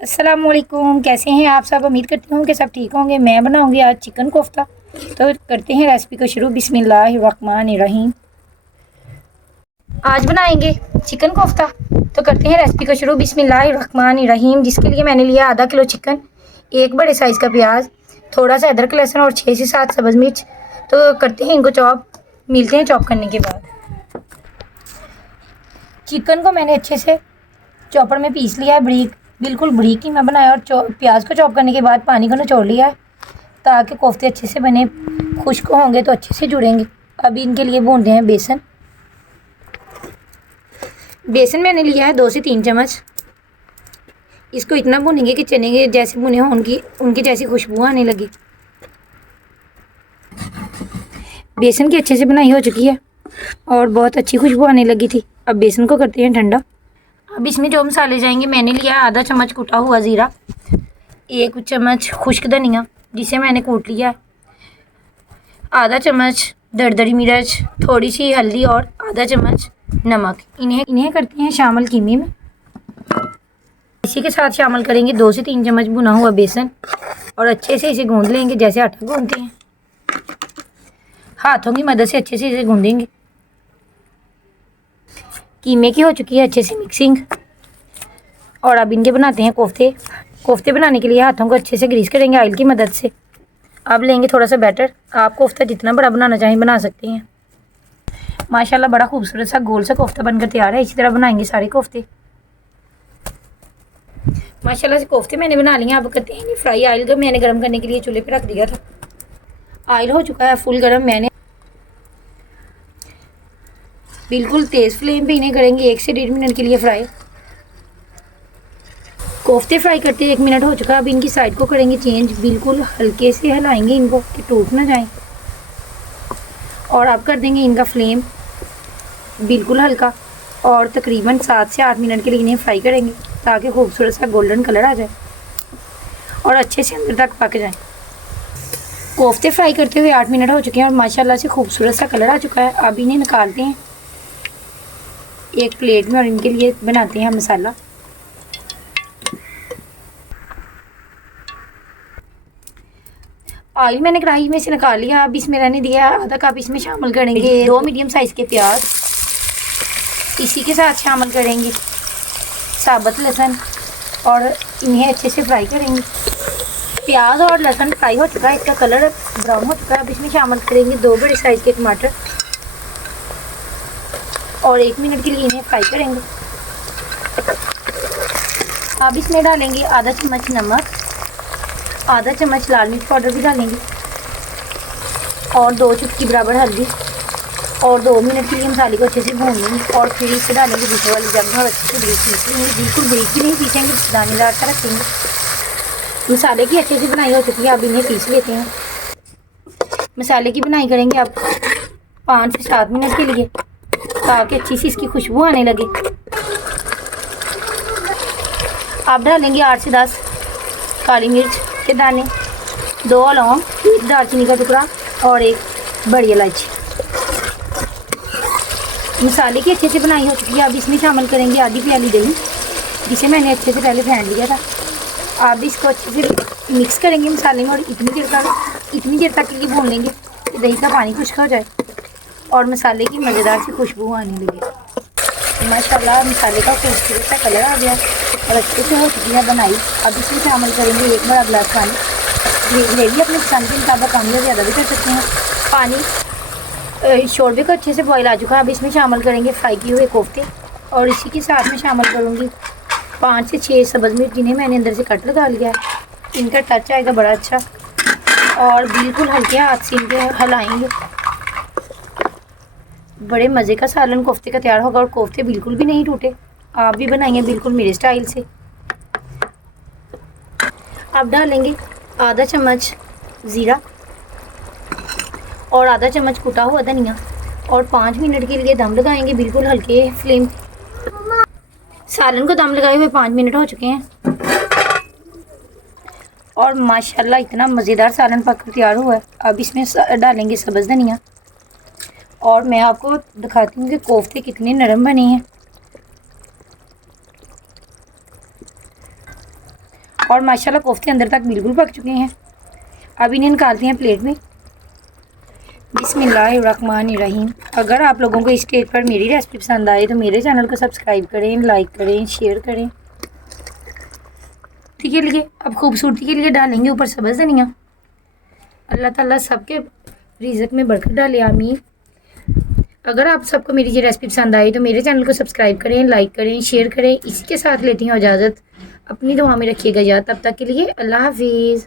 अस्सलामुअलैकुम, कैसे हैं आप सब। उम्मीद करती हूँ कि सब ठीक होंगे। मैं बनाऊंगी आज चिकन कोफ्ता। तो करते हैं रेसिपी को शुरू। बिस्मिल्लाहिर्रहमानिर्रहीम। आज बनाएंगे चिकन कोफ्ता। तो करते हैं रेसिपी को शुरू। बिस्मिल्लाहिर्रहमानिर्रहीम। जिसके लिए मैंने लिया आधा किलो चिकन, एक बड़े साइज़ का प्याज, थोड़ा सा अदरक लहसुन और 6 से 7 सब्ज़ मिर्च। तो करते हैं इनको चॉप। मिलते हैं चॉप करने के बाद। चिकन को मैंने अच्छे से चॉपर में पीस लिया है, बारीक, बिल्कुल बारीक ही मैं बनाया। और प्याज को चॉप करने के बाद पानी को निचोड़ लिया है ताकि कोफ्ते अच्छे से बने। खुश्क होंगे तो अच्छे से जुड़ेंगे। अभी इनके लिए भूनते हैं बेसन। बेसन मैंने लिया है 2 से 3 चम्मच। इसको इतना भूनेंगे कि चने के जैसे भुने हों, उनकी जैसी खुशबू आने लगे। बेसन की अच्छे से बनाई हो चुकी है और बहुत अच्छी खुशबू आने लगी थी। अब बेसन को करते हैं ठंडा। अब इसमें जो मसाले जाएंगे, मैंने लिया है आधा चम्मच कुटा हुआ ज़ीरा, 1 चम्मच खुश्क धनिया जिसे मैंने कूट लिया है, आधा चम्मच दरदरी मिर्च, थोड़ी सी हल्दी और आधा चम्मच नमक। इन्हें करते हैं शामिल कीमे में। इसी के साथ शामिल करेंगे 2 से 3 चम्मच भुना हुआ बेसन और अच्छे से इसे गूंद लेंगे जैसे आटा गूंदते हैं। हाथों की मदद से अच्छे से इसे गूंदेंगे। कीमे की हो चुकी है अच्छे से मिक्सिंग। और अब इनके बनाते हैं कोफ्ते। कोफ्ते बनाने के लिए हाथों को अच्छे से ग्रीस करेंगे ऑयल की मदद से। अब लेंगे थोड़ा सा बैटर। आप कोफ्ता जितना बड़ा बनाना चाहें बना सकते हैं। माशाल्लाह बड़ा खूबसूरत सा गोल सा कोफ्ता बनकर तैयार है। इसी तरह बनाएंगे सारे कोफ्ते। माशाल्लाह से कोफ्ते मैंने बना लिए। अब करते हैं फ्राई। ऑयल को मैंने गर्म करने के लिए चूल्हे पर रख दिया था। ऑयल हो चुका है फुल गर्म। मैंने बिल्कुल तेज़ फ्लेम पे इन्हें करेंगे 1 से 1.5 मिनट के लिए फ्राई। कोफ्ते फ्राई करते 1 मिनट हो चुका है। अब इनकी साइड को करेंगे चेंज। बिल्कुल हल्के से हिलाएंगे इनको कि टूट ना जाए। और अब कर देंगे इनका फ्लेम बिल्कुल हल्का और तकरीबन 7 से 8 मिनट के लिए इन्हें फ्राई करेंगे ताकि खूबसूरत सा गोल्डन कलर आ जाए और अच्छे से अंदर तक पक जाए। कोफ्ते फ्राई करते हुए 8 मिनट हो चुके हैं और माशाल्लाह से खूबसूरत सा कलर आ चुका है। अब इन्हें निकालते हैं एक प्लेट में और इनके लिए बनाते हैं मसाला। ऑयल मैंने कढ़ाई में से निकाल लिया। अब इसमें रहने दिया आधा कप। इसमें शामिल करेंगे 2 मीडियम साइज़ के प्याज। इसी के साथ शामिल करेंगे साबुत लहसुन और इन्हें अच्छे से फ्राई करेंगे। प्याज और लहसुन फ्राई हो चुका है, इसका कलर ब्राउन हो चुका है। अब इसमें शामिल करेंगे 2 बड़े साइज़ के टमाटर और 1 मिनट के लिए इन्हें फ्राई करेंगे। अब इसमें डालेंगे आधा चम्मच नमक, आधा चम्मच लाल मिर्च पाउडर भी डालेंगे और 2 चुटकी बराबर हल्दी और 2 मिनट के लिए मसाले को अच्छे से भून लेंगे। और फिर इसे डालेंगे दूसरे वाली जग में और अच्छे से ब्रेक पीसेंगे। बिल्कुल ब्रेक भी नहीं पीसेंगे, दानेदार सा रखेंगे। मसाले की अच्छे से बनाई हो चुकी है। अब इन्हें पीस लेते हैं। मसाले की बनाई करेंगे अब 5 से 7 मिनट के लिए ताकि अच्छी सी इसकी खुशबू आने लगे। आप डालेंगे 8 से 10 काली मिर्च के दाने, 2 लौंग, 1 दालचीनी का टुकड़ा और 1 बड़ी इलायची। मसाले की अच्छे से बनाई हो चुकी है। अब इसमें शामिल करेंगे आधी प्याली दही जिसे मैंने अच्छे से पहले फेंट लिया था। आप इसको अच्छे से मिक्स करेंगे मसाले में और इतनी देर तक के लिए भून लेंगे कि दही का पानी खुश्क हो जाए और मसाले की मज़ेदार सी खुशबू आने लगे। माशाल्लाह मसाले का खूबसूरत सा कलर आ गया और अच्छे से हो चुकी है बनाई। अब इसमें शामिल करेंगे 1 बड़ा गिलास पानी। ग्रेवी अपने पसंद के मुताबिक कम या ज़्यादा भी कर सकते हैं। पानी शोरबे को अच्छे से बॉयल आ चुका है। अब इसमें शामिल करेंगे फ्राई किए हुए कोफ्ते और इसी के साथ में शामिल करूँगी 5 से 6 सब्ज़ मिर्च जिन्हें मैंने अंदर से कट लगा लिया है। इनका टच आएगा बड़ा अच्छा और बिल्कुल हल्के हाथ से इनके हिलाएंगे। बड़े मज़े का सालन कोफ्ते का तैयार होगा और कोफ्ते बिल्कुल भी नहीं टूटे। आप भी बनाइए बिल्कुल मेरे स्टाइल से। अब डालेंगे आधा चम्मच ज़ीरा और आधा चम्मच कुटा हुआ धनिया और 5 मिनट के लिए दम लगाएंगे बिल्कुल हल्के फ्लेम। सालन को दम लगाए हुए 5 मिनट हो चुके हैं और माशाल्लाह इतना मज़ेदार सालन पककर तैयार हुआ है। अब इसमें डालेंगे सब्ज़ धनिया और मैं आपको दिखाती हूँ कि कोफ्ते कितने नरम बने हैं। और माशाल्लाह कोफ्ते अंदर तक बिल्कुल पक चुके हैं। अब इन्हें निकालते हैं प्लेट में। बिस्मिल्लाहिर्रहमानिर्रहीम। अगर आप लोगों को इस स्टेज पर मेरी रेसिपी पसंद आए तो मेरे चैनल को सब्सक्राइब करें, लाइक करें, शेयर करें। ठीक है, लिए अब खूबसूरती के लिए डालेंगे ऊपर सब्ज़ धनिया। अल्लाह ताला सबके रिज़्क़ में बरकत डाले, आमीन। अगर आप सबको मेरी ये रेसिपी पसंद आई तो मेरे चैनल को सब्सक्राइब करें, लाइक करें, शेयर करें। इसी के साथ लेती हूँ इजाज़त। अपनी दुआ में रखिएगा याद। तब तक के लिए अल्लाह हाफिज़।